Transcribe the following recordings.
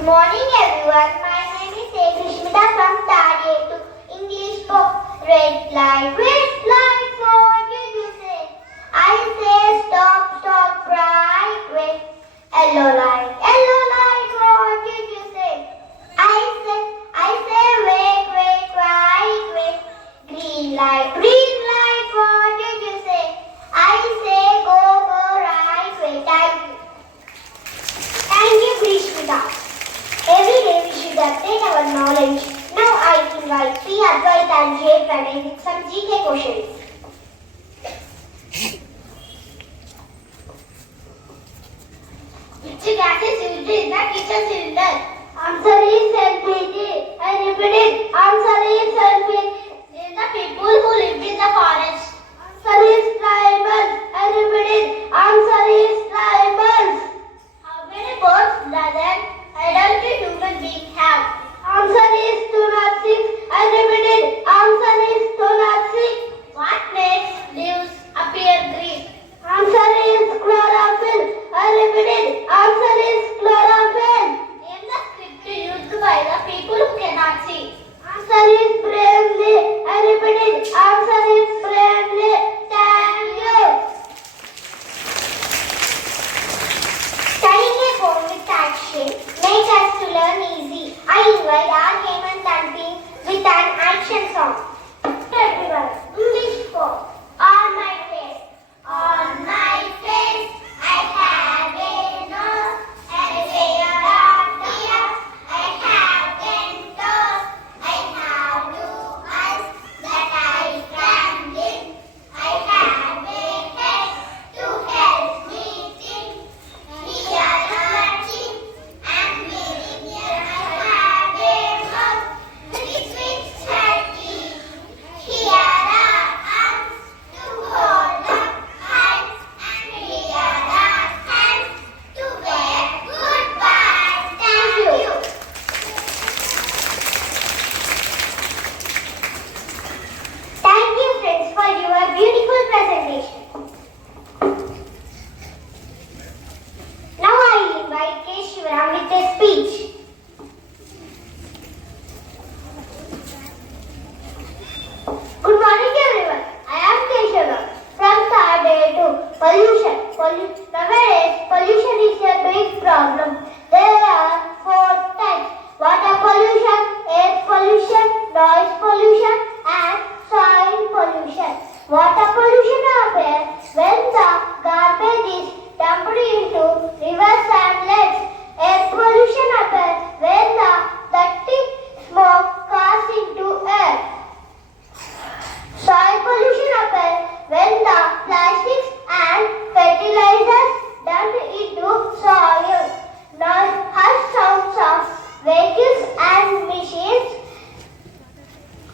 Good morning everyone. My name is Krishmita from Third A to English book. Red light, what did you say? I say stop, stop, bright red. Yellow light, what did you say? I say wait, white red. Green light, what did you say? I say go, right way. Thank you, Krishmita. Every day we should update our knowledge. Now I invite Sri Advait and Jay Pranay with some GK questions. Which gas is used in the kitchen cylinder? Answer is LPG. I repeat it. Answer is LPG. These are the people who live in the forest. Answer is tribals. I repeat it. Answer is tribals. How many birds does an adult human being have? Answer is 206. I repeat it. Answer is 206. What makes leaves appear green? Answer is chlorophyll. I repeat it. Answer is chlorophyll. Name the script used by the people who cannot see. Answer is brainly. I repeat it. Answer is brainly. Thank you. Studying a poem with action makes us to learn easy. I invite our Hemant and team with an action song. Everyone, English poem. On my face, I have a nose and a pair of ears. I have 10 toes. I have 2 eyes that I can blink. I have a head to help me think. Here are teeth and within here I have a mouth with which I eat. Here are arms to hold up heights and here are hands to wave goodbye. Thank you. Thank you friends for your beautiful presentation. Now I invite K. Shivaram with a speech. Good morning everyone. I am K. Shivaram from Third A to pollution. Nowadays pollution is a big problem. There are 4 types: water pollution, air pollution, noise pollution and soil pollution. Water pollution occurs when the garbage is dumped into rivers and lakes. Air pollution occurs when the dirty smoke comes into air. Soil pollution occurs when the plastics and fertilizers dumped into soil. Harsh sounds of vehicles and machines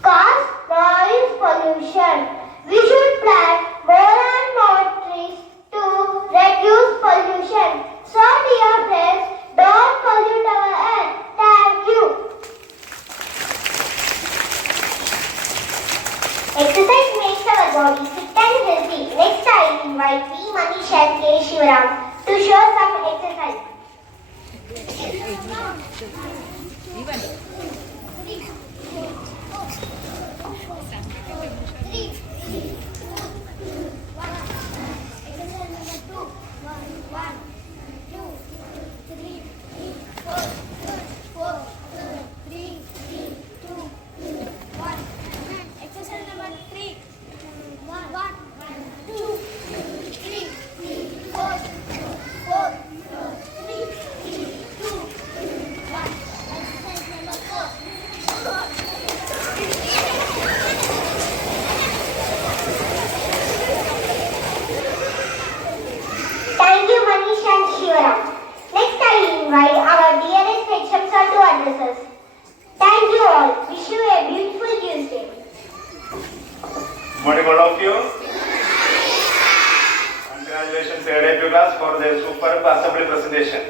cause noise pollution. We should plant more and more trees to reduce pollution. So dear friends, don't pollute our air. Thank you. Exercise makes our body fit and healthy. Next I invite V. Manish and K. Shivaram to show some exercise. Thank you, Manish and Shivaram. Next, I invite our dearest HM sir to address us. Thank you all. Wish you a beautiful Tuesday. Good morning, all of you. Congratulations, ADP class, for their superb assembly presentation.